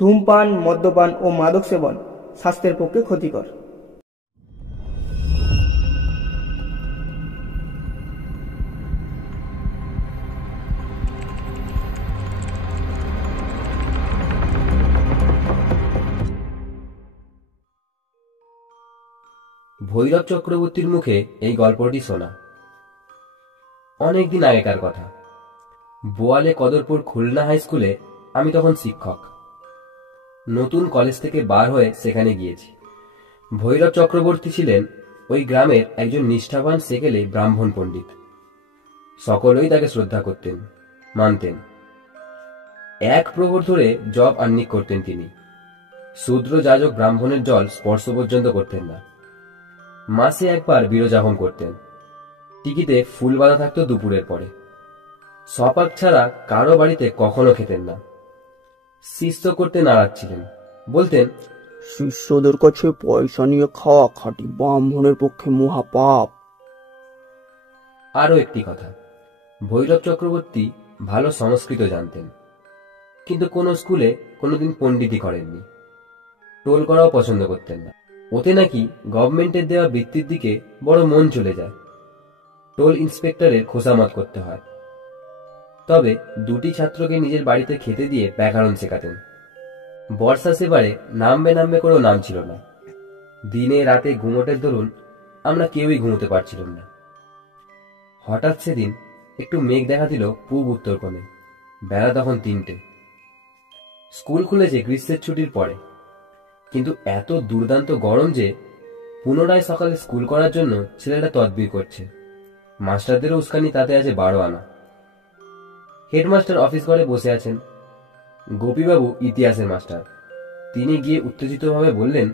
ধূমপান, মদ্যপান ও মাদক সেবন স্বাস্থ্যের পক্ষে ক্ষতিকর। ভৈরব চক্রবর্তীর মুখে এই গল্পটি শোনা। অনেকদিন আগেকার কথা। বোয়ালে কদরপুর খুলনা হাই স্কুলে আমি তখন শিক্ষক। নতুন কলেজ থেকে বার হয়ে সেখানে গিয়েছি। ভৈরব চক্রবর্তী ছিলেন ওই গ্রামের একজন নিষ্ঠাবান সেকেলে ব্রাহ্মণ পণ্ডিত। সকলেই তাকে শ্রদ্ধা করতেন, মানতেন। এক প্রহর ধরে জপ আহ্নিক করতেন তিনি। শূদ্র যাজক ব্রাহ্মণের জল স্পর্শ পর্যন্ত করতেন না। মাসে একবার বিরজাহম করতেন। টিকিতে ফুল বাঁধা থাকত দুপুরের পরে। সপাক ছাড়া কারো বাড়িতে কখনো খেতেন না। শিষ্য করতে নারাজ ছিলেন। বলতেন, শিষ্যদের কাছে পয়সা নিয়ে খাওয়া খাঁটি ব্রাহ্মণের পক্ষে মহাপাপ। আরও একটি কথা, ভৈরব চক্রবর্তী ভালো সংস্কৃত জানতেন, কিন্তু কোন স্কুলে কোনোদিন পণ্ডিতই করেননি। টোল করাও পছন্দ করতেন না। ওতে নাকি গভর্নমেন্টের দেওয়া বৃত্তির দিকে বড় মন চলে যায়। টোল ইন্সপেক্টরের খোসামত করতে হয়। তবে দুটি ছাত্রকে নিজের বাড়িতে খেতে দিয়ে ব্যাকরণ শেখাতেন। বর্ষা সেবারে নামবে করেও নাম ছিল না। দিনে রাতে ঘুমোটের দরুন আমরা কেউই ঘুমোতে পারছিলাম না। হঠাৎ সেদিন একটু মেঘ দেখা দিল পূব উত্তর কোণে। বেলা তখন 3টে। স্কুল খুলেছে গ্রীষ্মের ছুটির পরে, কিন্তু এত দুর্দান্ত গরম যে পুনরায় সকালে স্কুল করার জন্য ছেলেরা তদবির করছে। মাস্টারদেরও উস্কানি তাতে আছে 12 আনা। হেডমাস্টার অফিস ঘরে বসে আছেন। গোপীবাবু ইতিহাসের মাস্টার। তিনি গিয়ে উত্তেজিতভাবে বললেন,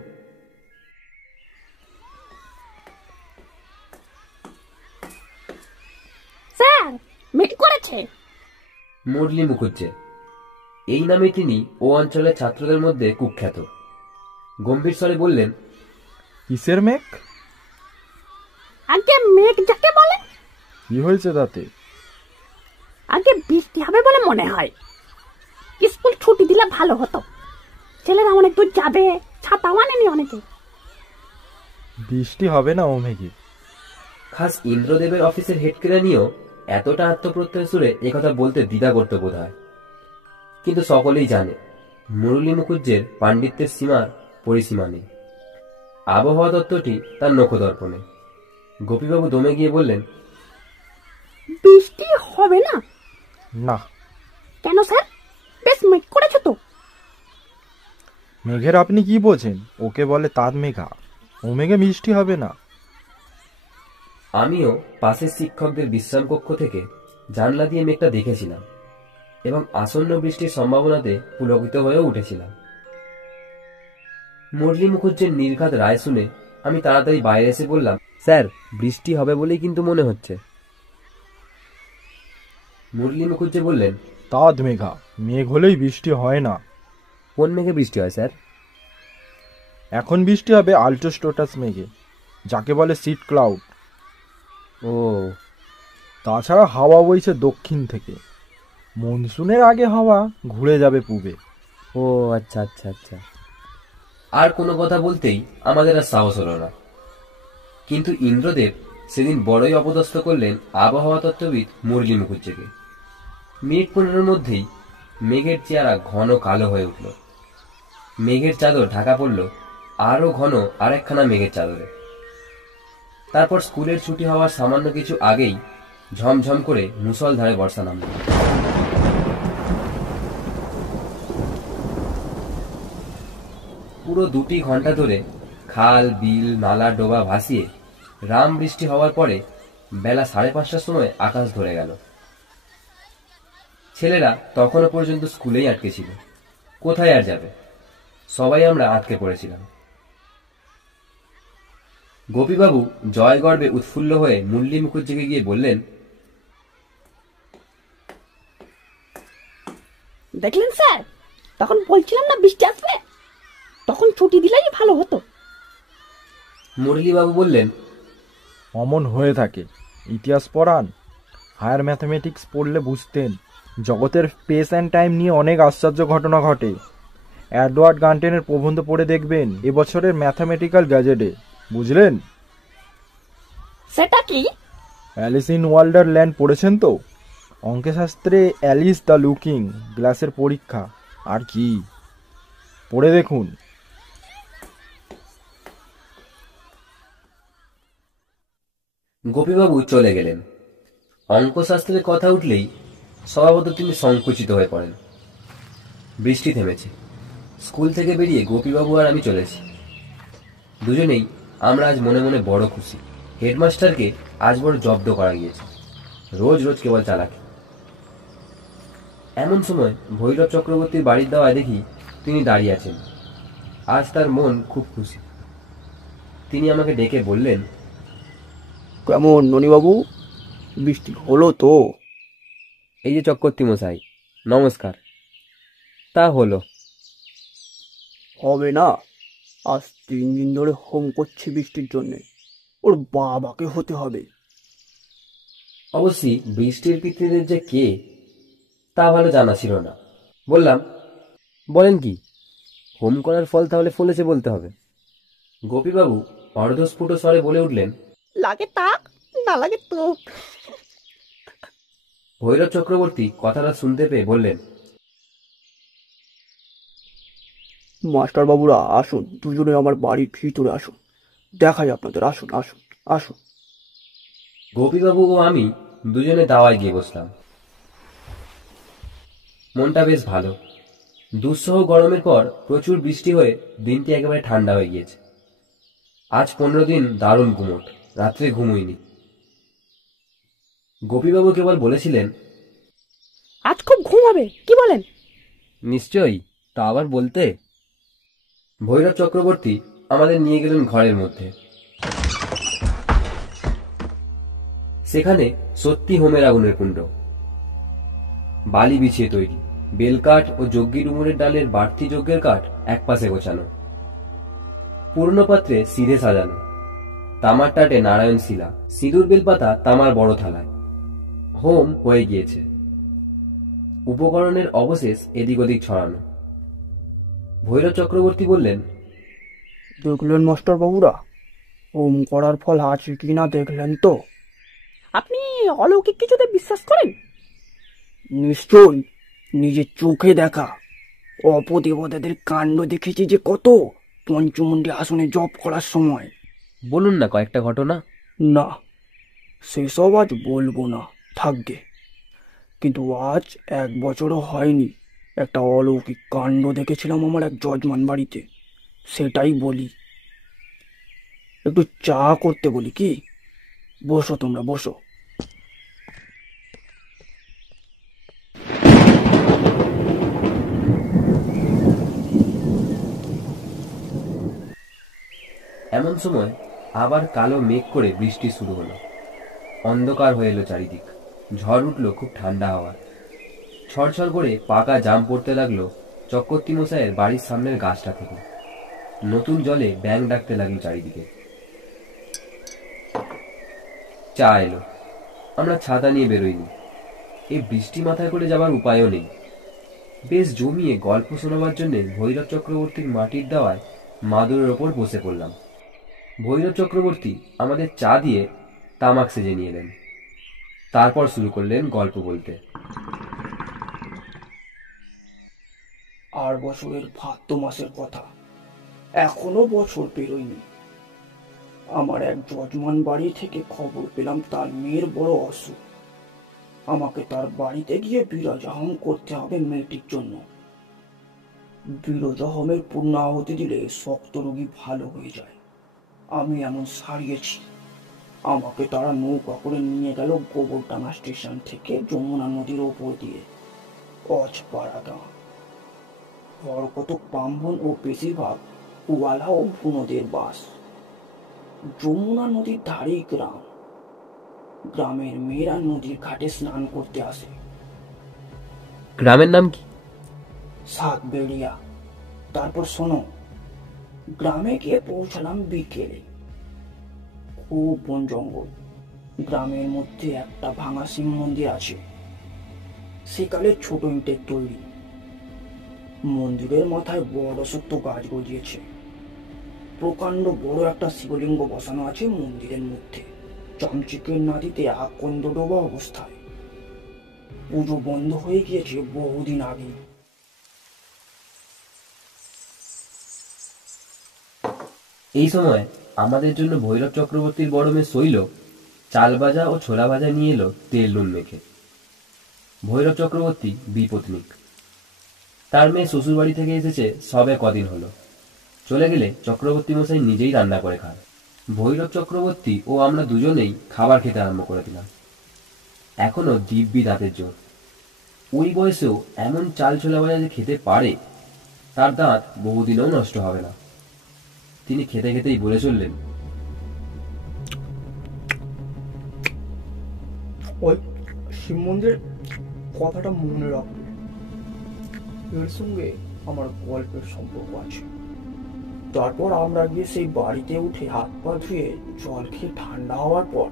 স্যার, মেঘ করেছে। মুরলী মুখুজ্জে, এই নামে তিনি ও অঞ্চলের ছাত্রদের মধ্যে কুখ্যাত। গম্ভীর স্বরে বললেন, কিসের মেঘ? আগে মেঘ যাকে বলে। কি হয়েছে তাতে? আগে বৃষ্টি হবে বলে মনে হয়। স্কুল ছুটি দিলে ভালো হতো। ছেলেরা অনেক দূর যাবে, ছাতা আনেনি অনেকে। বৃষ্টি হবে না ও মেঘে। খাস ইন্দ্রদেবের অফিসের হেডকেরা নিয়েও এতটা আত্মপ্রত্যয় সুরে একথা বলতে দ্বিধা করতে বোধ হয়। কিন্তু সকলেই জানে মুরলী মুখুজ্জের পাণ্ডিত্যের সীমার পরিসীমা নেই। আবহাওয়া তত্ত্বটি তার নখদর্পণে। গোপীবাবু দমে গিয়ে বললেন, বৃষ্টি হবে না? না। কেন স্যার? বেশ মেঘ করেছে তো। মেঘের আপনি কি বোঝেন? ওকে বলে তাঁত মেঘা। ও মেঘে বৃষ্টি হবে না। আমিও পাশের শিক্ষকদের বিশ্রাম কক্ষ থেকে জানলা দিয়ে মেঘটা দেখেছিলাম এবং আসন্ন বৃষ্টির সম্ভাবনাতে পুলকিত হয়ে উঠেছিলাম। মুরলী মুখুজ্জের নির্ঘাত রায় শুনে আমি তাড়াতাড়ি বাইরে এসে বললাম, স্যার, বৃষ্টি হবে বলেই কিন্তু মনে হচ্ছে। মুরলী মুখুজ্জে বললেন, তাঁত মেঘা। মেঘ হলেই বৃষ্টি হয় না। কোন মেঘে বৃষ্টি হয় স্যার? এখন বৃষ্টি হবে আল্টোস্টোটাস মেঘে, যাকে বলে সিট ক্লাউড। ও, তাছাড়া হাওয়া বইছে দক্ষিণ থেকে। মনসুনের আগে হাওয়া ঘুরে যাবে পূবে। ও আচ্ছা আচ্ছা আচ্ছা। আর কোনো কথা বলতেই আমাদের আর সাহস হলো না। কিন্তু ইন্দ্রদেব সেদিন বড়ই অপদস্থ করলেন আবহাওয়া তত্ত্ববিদ মুরলী মুখুজ্জেকে। মিনিট 15 মধ্যেই মেঘের চেহারা ঘন কালো হয়ে উঠল। মেঘের চাদর ঢাকা পড়ল আরো ঘন আরেকখানা মেঘের চাদরে। তারপর স্কুলের ছুটি হওয়ার সামান্য কিছু আগেই ঝমঝম করে মুষলধারে বর্ষা নামল। পুরো 2 ঘন্টা ধরে খাল, বিল, নালা, ডোবা ভাসিয়ে রাম বৃষ্টি হওয়ার পরে বেলা 5:30টার সময় আকাশ ধরে গেল। ছেলেরা তখনও পর্যন্ত স্কুলেই আটকে ছিল। কোথায় আর যাবে? সবাই আমরা আটকে পড়েছিলাম। গোপীবাবু জয় গর্বে উৎফুল্ল হয়ে মুরলী মুখুজ্জেকে গিয়ে বললেন, দেখলেন স্যার, তখন বলছিলাম না বৃষ্টি আসবে। তখন ছুটি দিলেই ভালো হতো। মুরলীবাবু বললেন, অমন হয়ে থাকে। ইতিহাস পড়ান, হায়ার ম্যাথমেটিক্স পড়লে বুঝতেন জগতের স্পেস অ্যান্ড টাইম নিয়ে অনেক আশ্চর্য ঘটনা ঘটে। এডওয়ার্ড গান্টেনের প্রবন্ধ পড়ে দেখবেন এবছরের ম্যাথামেটিক্যাল গ্যাজেটে, বুঝলেন? সেটা কি? অ্যালিস ইন ওয়ান্ডারল্যান্ড পড়েছেন তো? অঙ্কশাস্ত্রে অ্যালিস দ্য লুকিং গ্লাসের পরীক্ষা। আর কি, পড়ে দেখুন। গোপীবাবু চলে গেলেন। অঙ্কশাস্ত্রের কথা উঠলেই স্বভাবত তিনি সংকুচিত হয়ে পড়েন। বৃষ্টি থেমেছে। স্কুল থেকে বেরিয়ে গোপীবাবু আর আমি চলেছি। দুজনেই আমরা আজ মনে মনে বড় খুশি। হেডমাস্টারকে আজ বড় জব্দ করা গিয়েছে। রোজ রোজ কেবল চালাকি। এমন সময় ভৈরব চক্রবর্তীর বাড়ির দাওয়ায় দেখি তিনি দাঁড়িয়ে আছেন। আজ তার মন খুব খুশি। তিনি আমাকে ডেকে বললেন, কেমন ননিবাবু, বৃষ্টি হলো তো? এই যে চক্রবর্তী মশাই, নমস্কার। তা হলো। হবে না, আজ 3 দিন ধরে হোম করছে বৃষ্টির জন্যে। ওর বাবাকে হতে হবে। অবশ্যই বৃষ্টির পিতৃদের যে কে তা ভালো জানা ছিল না। বললাম, বলেন কি, হোম করার ফল তাহলে ফলেছে বলতে হবে। গোপীবাবু অর্ধস্ফুট স্বরে বলে উঠলেন, লাগে তাক, না লাগে তো। ভৈরব চক্রবর্তী কথাটা শুনতে পেয়ে বললেন, মাস্টার বাবুরা আসুন, দুজনে আমার বাড়ির ভিতরে আসুন, দেখাই আপনাদের। আসুন আসুন আসুন। গোপীবাবু ও আমি দুজনে দাওয়ায় গিয়ে বসলাম। মনটা বেশ ভালো। দুঃসহ গরমের পর প্রচুর বৃষ্টি হয়ে দিনটি একেবারে ঠান্ডা হয়ে গিয়েছে। আজ 15 দিন দারুণ গুমোট, রাত্রে ঘুমোইনি। গোপীবাবু কেবল বলেছিলেন, আজ খুব ঘুম হবে, কি বলেন? নিশ্চয়ই, তা আবার বলতে। ভৈরব চক্রবর্তী আমাদের নিয়ে গেলেন ঘরের মধ্যে। সেখানে সত্যি হোমের আগুনের কুণ্ড। বালি বিছিয়ে তৈরি, বেলকাঠ ও যজ্ঞী ডুমুরের ডালের বাড়তি যজ্ঞের কাঠ একপাশে গোছানো, পুরনো পাত্রে সিধে সাজানো, তামার টাটে নারায়ণ শিলা, সিঁদুর বেলপাতা তামার বড় থালায়। হোম হয়ে গিয়েছে। উপকরণের অবশেষ এদিক ওদিক ছড়ানো। ভৈরব চক্রবর্তী বললেন, দেখলেন মাস্টার বাবুরা, হোম করার ফল আছে কিনা দেখলেন তো? আপনি অলৌকিক কিছুতে বিশ্বাস করেন? নিশ্চয়, নিজের চোখে দেখা অপদেবতাদের কাণ্ড দেখেছি যে কত, পঞ্চমুণ্ডী আসনে জপ করার সময়। বলুন না কয়েকটা ঘটনা। না, সেসব আজ বলবো না, থাকবে। কিন্তু আজ 1 বছরও হয়নি একটা অলৌকিক কাণ্ড দেখেছিলাম আমার এক যজমান বাড়িতে, সেটাই বলি। একটু চা করতে বলি কি? বসো, তোমরা বসো। এমন সময় আবার কালো মেঘ করে বৃষ্টি শুরু হলো। অন্ধকার হয়ে এলো চারিদিক। ঝড় উঠলো খুব ঠান্ডা হাওয়া। ছড়ছড় করে পাকা জাম পড়তে লাগলো চক্রবর্তী মশাইয়ের বাড়ির সামনের গাছটা থেকে। নতুন জলে ব্যাঙ ডাকতে লাগলো চারিদিকে। চা এলো। আমরা ছাতা নিয়ে বেরোইনি। এই বৃষ্টি মাথায় করে যাবার উপায়ও নেই। বেশ জমিয়ে গল্প শোনাবার জন্য ভৈরব চক্রবর্তীর মাটির দাওয়ায় মাদুরের ওপর বসে পড়লাম। ভৈরব চক্রবর্তী আমাদের চা দিয়ে তামাক সেজে নিয়ে এলেন। তারপর শুরু করলেন গল্প বলতে। আর বছরের ভাদ্র মাসের কথা, এখনো বছর পেরোয়নি। আমার এক যজমান বাড়ি থেকে খবর পেলাম তার মেয়ের বড় অসুখ। আমাকে তার বাড়িতে গিয়ে বিরজা হোম করতে হবে মেয়েটির জন্য। বিরজা হোমের পূর্ণাহুতি দিলে শক্ত রোগী ভালো হয়ে যায়। আমি এমন সারিয়েছি। আমাকে তারা নৌকা করে নিয়ে গেল গোবরডাঙ্গা স্টেশন থেকে যমুনা নদীর ওপর দিয়ে অজপাড়া গাঁ। হরকত ব্রাহ্মণ ও বেশিরভাগ কুয়ালা ও ভুনোদের বাস। যমুনা নদীর ধারেই গ্রাম। গ্রামের মেয়েরা নদীর ঘাটে স্নান করতে আসে। গ্রামের নাম কি? সাতবেড়িয়া। তারপর শোনো, গ্রামে গিয়ে পৌঁছালাম বিকেলে। খুব বন জঙ্গল। গ্রামের মধ্যে একটা ভাঙা শিব মন্দির আছে। সেকালে ছোট ইটের তৈরি। মন্দিরের মাথায় বড় শক্ত গাছ গজিয়েছে। প্রকাণ্ড বড় একটা শিবলিঙ্গ বসানো আছে মন্দিরের মধ্যে, চামচিকের নাদিতে আকন্দ ডোবা অবস্থায়। পুজো বন্ধ হয়ে গিয়েছে বহুদিন আগে। এই সময় আমাদের জন্য ভৈরব চক্রবর্তীর বড় মেয়ে শৈল চাল ভাজা ও ছোলা ভাজা নিয়ে এলো তেল নুন মেখে। ভৈরব চক্রবর্তী বিপত্নিক। তার মেয়ে শ্বশুর বাড়ি থেকে এসেছে সবে কদিন হলো। চলে গেলে চক্রবর্তী মশাই নিজেই রান্না করে খান। ভৈরব চক্রবর্তী ও আমরা দুজনেই খাবার খেতে আরম্ভ করে দিলাম। এখনো দিব্যি দাঁতের জোর। ওই বয়সেও এমন চাল ছোলা ভাজা যে খেতে পারে, তার দাঁত বহুদিনও নষ্ট হবে না। তিনি খেতে খেতেই বলে চললেন, ওই শিব মন্দিরের কথাটা মনে রাখবে, এর সঙ্গে আমার গল্পের সম্পর্ক আছে। তারপর আমরা গিয়ে সেই বাড়িতে উঠে হাত পা ধুয়ে জল খেয়ে ঠান্ডা হওয়ার পর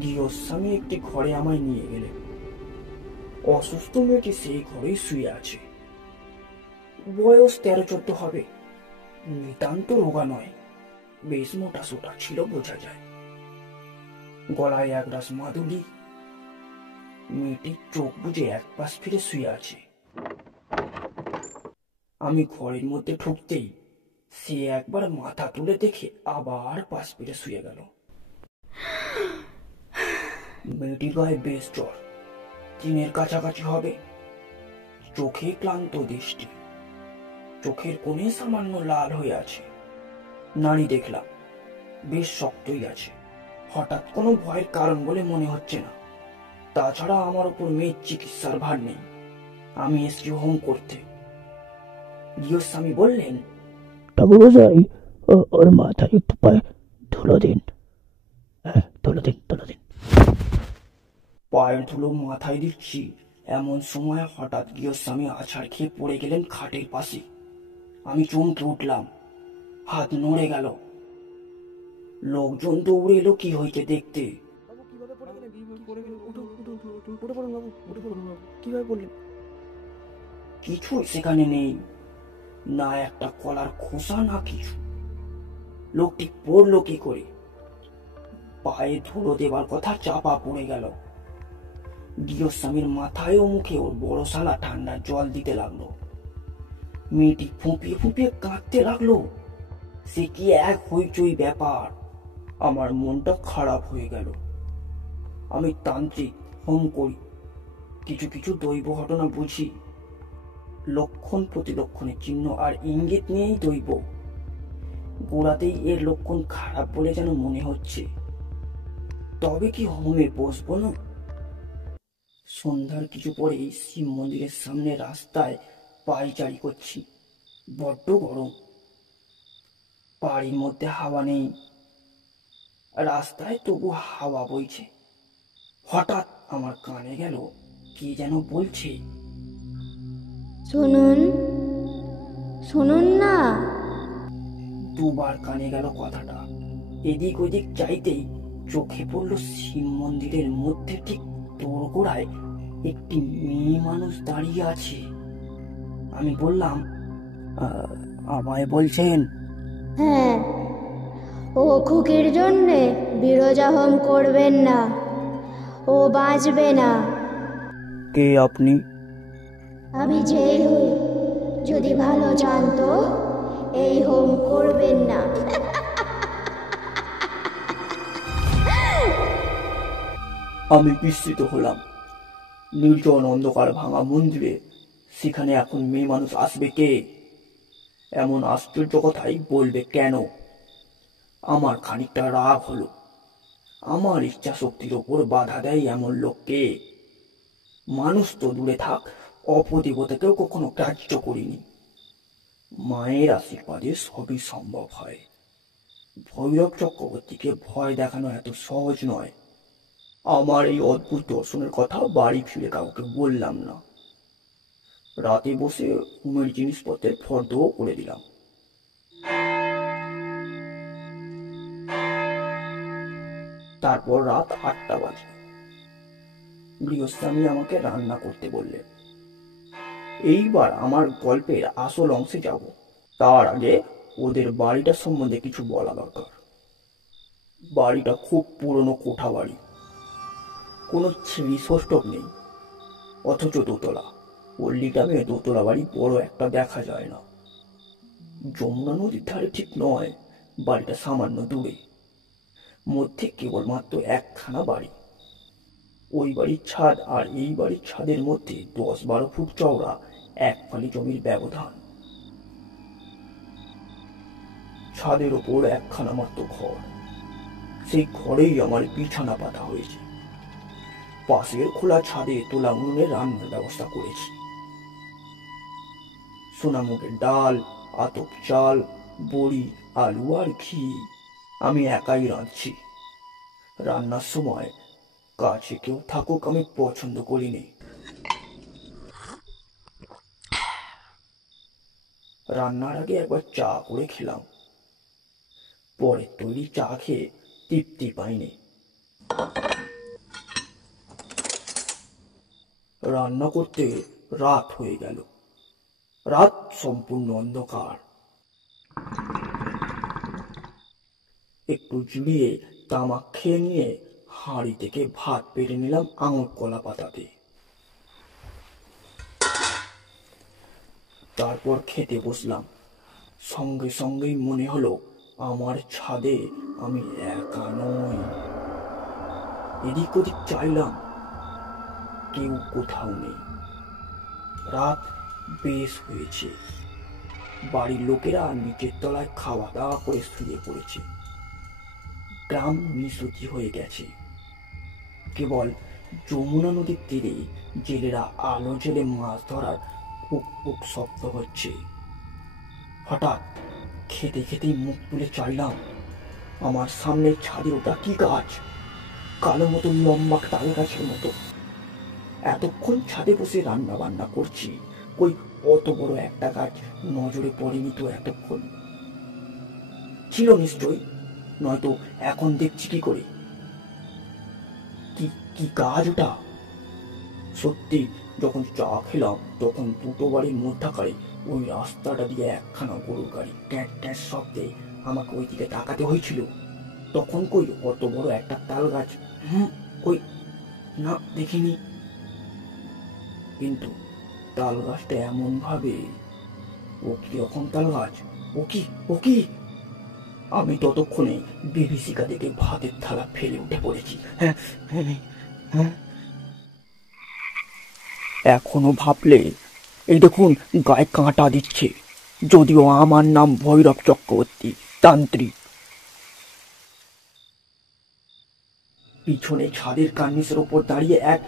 গৃহস্বামী একটি ঘরে আমায় নিয়ে গেলে। অসুস্থ মেয়েটি সেই ঘরেই শুয়ে আছে। বয়স 13-14 হবে। নিতান্ত রোগা নয়, বেশ মোটা সোটা ছিল বোঝা যায়। গলায় এক গ্লাস মাদুলি। মেয়েটি চোখ বুজে এক পাশ ফিরে শুয়ে আছে। আমি ঘরের মধ্যে ঢুকতেই সে একবার মাথা তুলে দেখে আবার পাশ ফিরে শুয়ে গেল। মেয়েটির গায়ে বেশ জ্বর, 3-এর কাছাকাছি হবে। চোখে ক্লান্ত দৃষ্টি, চোখের কোণে সামান্য লাল হয়ে আছে। নাড়ি দেখলাম বেশ শক্তই আছে। হঠাৎ কোনো ভয়ের কারণ বলে মনে হচ্ছে না। তাছাড়া আমার উপর মেয়ের চিকিৎসার ভার নেই। আমি এসছি হোম করতে। গৃহস্বামী বললেন, ঠাকুরমশাই, ওর মাথায় একটু পায়ে ধুলো দিন। হ্যাঁ, ধুলো দিন। পায়ের ধুলো মাথায় দিচ্ছি, এমন সময় হঠাৎ গৃহস্বামী আছাড় খেয়ে পড়ে গেলেন খাটের পাশে। আমি চমকে উঠলাম, হাত নড়ে গেল। লোকজন দৌড়ে এলো কি হয়েছে দেখতে। কিছু সেখানে নেই, না একটা কলার খোসা না কিছু। লোকটি পড়লো কি করে? পায়ে ধুলো দেবার কথা চাপা পড়ে গেল। গৃহস্বামীর মাথায় ও মুখে ওর বড় শালা ঠান্ডা জল দিতে লাগলো। মেয়েটি ফুঁপিয়ে ফুঁপিয়ে কাঁদতে লাগলো। সে কি এক হইচই ব্যাপার! আমার মনটা খারাপ হয়ে গেল। আমি তান্ত্রিক, হোম করি, কিছু কিছু দৈব ঘটনা বুঝি। লক্ষণ প্রতিলক্ষণের চিহ্ন আর ইঙ্গিত নিয়েই দৈব। গোড়াতেই এর লক্ষণ খারাপ বলে যেন মনে হচ্ছে। তবে কি হোমে বসবো না? সন্ধ্যার কিছু পরেই শিব মন্দিরের সামনে রাস্তায় পায়চারি করছি। বড্ড গরম, বাড়ির মধ্যে হাওয়া নেই, রাস্তায় তবু হাওয়া বইছে। হঠাৎ আমার কানে গেল কে যেন বলছে, শুনুন, শুনুন না। দুবার কানে গেল কথাটা। এদিক ওদিক চাইতেই চোখে পড়ল শিব মন্দিরের মধ্যে ঠিক দোরগোড়ায় একটি মেয়ে মানুষ দাঁড়িয়ে আছে। আমি বললাম, আমায় বলছেন? হ্যাঁ, ও খুকির জন্যে বিরজা হোম করবেন না, ও বাঁচবে না। কে আপনি? আমি যেই হই, যদি ভালো জানতো এই হোম করবেন না। আমি বিস্মিত হলাম। নির্জন অন্ধকার ভাঙা মন্দিরে সেখানে এখন মেয়ে মানুষ আসবে কে? এমন আশ্চর্য কথাই বলবে কেন? আমার খানিকটা রাগ হলো। আমার ইচ্ছা শক্তির ওপর বাধা দেয় এমন লোককে। মানুষ তো দূরে থাক, অপদেবতাকেও কখনো গ্রাহ্য করিনি। মায়ের আশীর্বাদে সবই সম্ভব হয়। ভৈরব চক্রবর্তীকে ভয় দেখানো এত সহজ নয়। আমার এই অদ্ভুত দর্শনের কথা বাড়ি ফিরে কাউকে বললাম না। রাতে বসে হোমের জিনিসপত্রের ফর্দও করে দিলাম। তারপর রাত 8টা বাজে। গৃহস্বামী আমাকে রান্না করতে বললেন। এইবার আমার গল্পের আসল অংশে যাব। তার আগে ওদের বাড়িটা সম্বন্ধে কিছু বলা দরকার। বাড়িটা খুব পুরনো কোঠা বাড়ি, কোনো ছিঁড়ি ষষ্ঠক নেই, অথচ দোতলা। পল্লিগ্রামে দোতলা বাড়ি বড় একটা দেখা যায় না। যমুনা নদীর ধারে ঠিক নয়, বাড়িটা সামান্য দূরে। মধ্যে কেবলমাত্র একখানা বাড়ি। ওই বাড়ির ছাদ আর এই বাড়ির ছাদের মধ্যে 10-12 ফুট চওড়া এক ফালি জমির ব্যবধান। ছাদের ওপর একখানা মাত্র ঘর, সেই ঘরেই আমার বিছানা পাতা হয়েছে। পাশের খোলা ছাদে তোলা উনুনে রান্নার ব্যবস্থা করেছি। সোনামুগের ডাল, আতপ চাল, বড়ি, আলু আর ঘি আমি একাই রাঁধছি। রান্নার সময় কাছে কেউ থাকুক আমি পছন্দ করিনি। রান্নার আগে একবার চা করে খেলাম, পরে তৈরি চা খেয়ে তৃপ্তি পাইনি। রান্না করতে রাত হয়ে গেল। রাত সম্পূর্ণ অন্ধকার। একটু জুড়িয়ে তামাক খেয়ে নিয়ে হাঁড়ি থেকে ভাত পেরে নিলাম আঙুর কলা পাতাতে। তারপর খেতে বসলাম। সঙ্গে সঙ্গেই মনে হলো আমার ছাদে আমি একা নই। এদিক ওদিক চাইলাম, কেউ কোথাও নেই। রাত বেশ হয়েছে। বাড়ির লোকেরা নিচের তলায় খাওয়া দাওয়া করে শুয়ে পড়েছে। গ্রাম নিশুতি হয়ে গেছে। কেবল যমুনা নদীর তীরে জেলেরা আলো জেলে মাছ ধরার পুক পুক শব্দ হচ্ছে। হঠাৎ খেতে খেতেই মুখ তুলে চাইলাম, আমার সামনে ছাদে ওটা কি গাছ? কালো মতো লম্বা তাল গাছের মতো। এতক্ষণ ছাদে বসে রান্না বান্না করছি, কই অত বড় একটা গাছ নজরে পড়েনি তো এতক্ষণ। ছিল নিশ্চয়ই, নয়তো এখন দেখছি কি করে। কি গাছ ওটা? সত্যি যখন চা খেলাম তখন দুটো বাড়ির মধ্যকারে ওই রাস্তাটা দিয়ে একখানা গরুর গাড়ি ট্যাঁট ট্যাঁট শব্দে আমাকে ওই দিকে তাকাতে হয়েছিল। তখন কই অত বড় একটা তাল গাছ? কই না, দেখিনি। কিন্তু তাল গাছটা এমন ভাবে, ও কি রকম তাল গাছ? ও কি? আমি ততক্ষণে বিভীষিকা থেকে ভাতের থালা ফেলে উঠে পড়েছি। এখনো ভাবলে এই দেখুন গায়ে কাঁটা দিচ্ছে, যদিও আমার নাম ভৈরব চক্রবর্তী, তান্ত্রিক। পিছনে ছাদের কার্নিসের ওপর দাঁড়িয়ে এক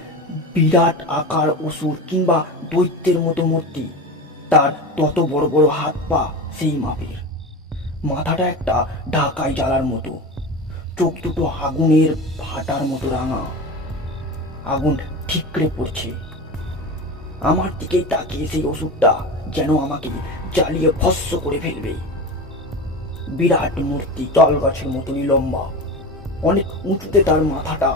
বিরাট আকার অসুর কিংবা দৈত্যের মতো মূর্তি। তার তত বড় বড় হাত পা সেই মাপের। মাথাটা একটা ঢাকাই জ্বালার মতো, চোখ দুটো আগুনের ভাটার মতো রাঙা। আগুন ঠিকরে পড়ছে। আমার দিকেই তাকিয়ে সেই অসুরটা যেন আমাকে জ্বালিয়ে ভস্ম করে ফেলবে। বিরাট মূর্তি, তাল গাছের মতনই লম্বা, অনেক উঁচুতে তার মাথাটা।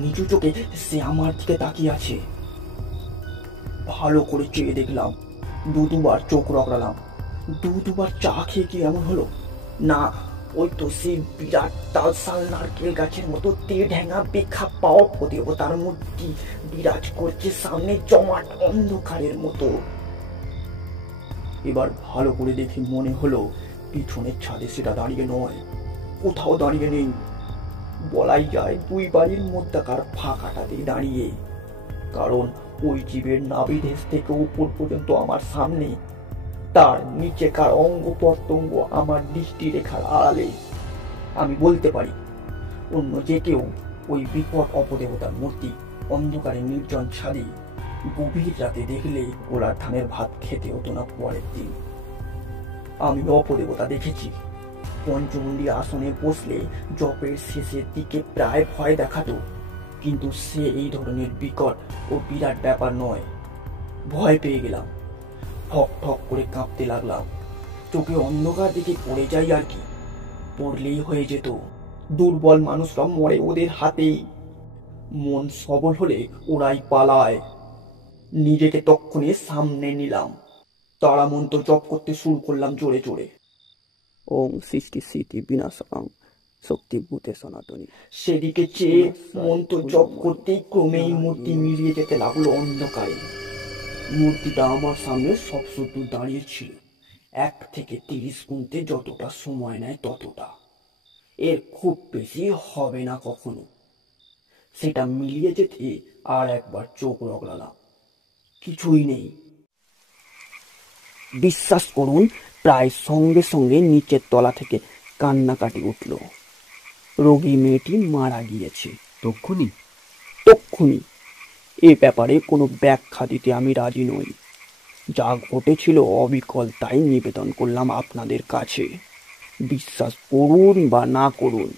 নিচু চোখে সে আমার দিকে তাকিয়ে আছে। ভালো করে চেয়ে দেখলাম, দুবার চোখ রগড়ালাম। দুবার চা খেয়ে কি এমন হলো? না, ওই তো সেই বিরাট তালশাল নারকেল গাছের মতো ঢেঙা বেখা পাওয়া দেবতার মূর্তি বিরাজ করছে সামনে জমাট অন্ধকারের মতো। এবার ভালো করে দেখে মনে হলো পিছনের ছাদে সেটা দাঁড়িয়ে নয়, কোথাও দাঁড়িয়ে নেই। বলাই যায় দুই বাড়ির মধ্যকার ফাঁকাটাতেই দাঁড়িয়ে। কারণ ওই জীবের নাভিদেশ থেকে উপর পর্যন্ত আমার সামনে, তার নিচেকার অঙ্গ প্রত্যঙ্গ আমার দৃষ্টি রেখার আড়ালে। আমি বলতে পারি অন্য যে কেউ ওই বিপদ অপদেবতার মূর্তি অন্ধকারে নির্জন ছাদে গভীর রাতে দেখলে গোলার ধানের ভাত খেতে হতো না পরের দিন। আমি অপদেবতা দেখেছি। পঞ্চমুণ্ডী আসনে বসলে জপের শেষের দিকে প্রায় ভয় দেখাতো, কিন্তু সে এই ধরনের বিকট ও বিরাট ব্যাপার নয়। ভয় পেয়ে গেলাম, ঠক ঠক করে কাঁপতে লাগলাম। চোখে অন্ধকার দিকে পড়ে যাই আর কি, পড়লেই হয়ে যেত। দুর্বল মানুষরা মরে ওদের হাতেই। মন সবল হলে ওরাই পালায়। নিজেকে তক্ষণে সামনে নিলাম, তারা মন্ত্র জপ করতে শুরু করলাম জোরে জোরে। ওম সৃষ্টি স্মৃতি বিনাশাং শক্তি ভূতে সনাতনী। সেদিকে চেয়ে মন্ত্র জপ করতেই ক্রমেই মূর্তি মিলিয়ে যেতে লাগলো অন্ধকারে। মূর্তিটা আমার সামনে সব শুধু দাঁড়িয়ে ছিল। 1 থেকে 30 গুনতে যতটা সময় নেয় ততটা, এর খুব বেশি হবে না কখনো। সেটা মিলিয়ে যেতে আর একবার চোখ রগলালাম, কিছুই নেই। বিশ্বাস করুন, প্রায় সঙ্গে সঙ্গে নিচের তলা থেকে কান্নাকাটি উঠল। রোগী মেয়েটি মারা গিয়েছে। তক্ষুনি। এ ব্যাপারে কোনো ব্যাখ্যা দিতে আমি রাজি নই। যা ঘটেছিল অবিকল তাই নিবেদন করলাম আপনাদের কাছে। বিশ্বাস করুন বা না করুন,